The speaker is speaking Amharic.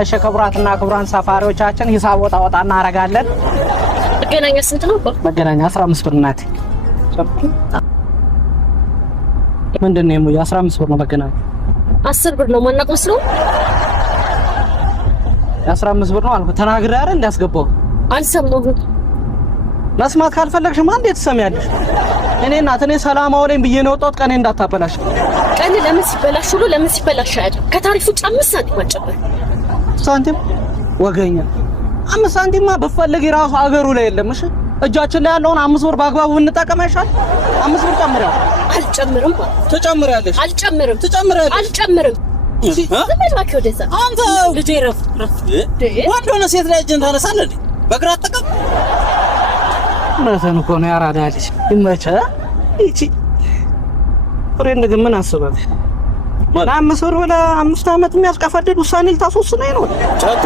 እሺ ክቡራትና ክቡራን ሳፋሪዎቻችን ሂሳብ ወጣ እናረጋለን። መገናኛ ስንት ነው? መገናኛ 15 ብር ናት። ምንድነው የሙ 15 ብር ነው መገናኛ 10 ብር ነው ማናቆስ ነው 15 ብር ነው አልኩ። ተናግሬ አይደል እንዳስገባው አልሰማሁም። መስማት ካልፈለግሽማ እንዴት ትሰሚያለሽ? እኔ ሰላም አውለኝ ብዬ ነው ወጣት ቀኔ እንዳታበላሽ። ቀኔ ለምን ሲበላሽ አይደል? ከታሪፉ 5 ሳንቲም አጨበር ሳንቲም ወገኛ 5 ሳንቲምማ በፈለግ ራሱ አገሩ ላይ የለም። እሺ እጃችን ላይ ያለውን 5 ብር በአግባቡ እንጠቀም አይሻል? 5 ብር ጨምራለሁ። አልጨምርም። ትጨምሪያለሽ? አልጨምርም። ትጨምሪያለሽ? አልጨምርም። ዝምብላክ ወደዛ አንተ ልጄ ረፍ ወንድ ሆነ ሴት ላይ እጅን ታነሳለህ እንዴ? በግራ አጠቀም እውነትህን እኮ ነው ያራዳልሽ። ይመችህ እቺ ፍሬንድ ግን ምን አስበህ ለ5 ብር ብለህ 5 ዓመት የሚያስቀፈድድ ውሳኔ ልታስወስነኝ ነው?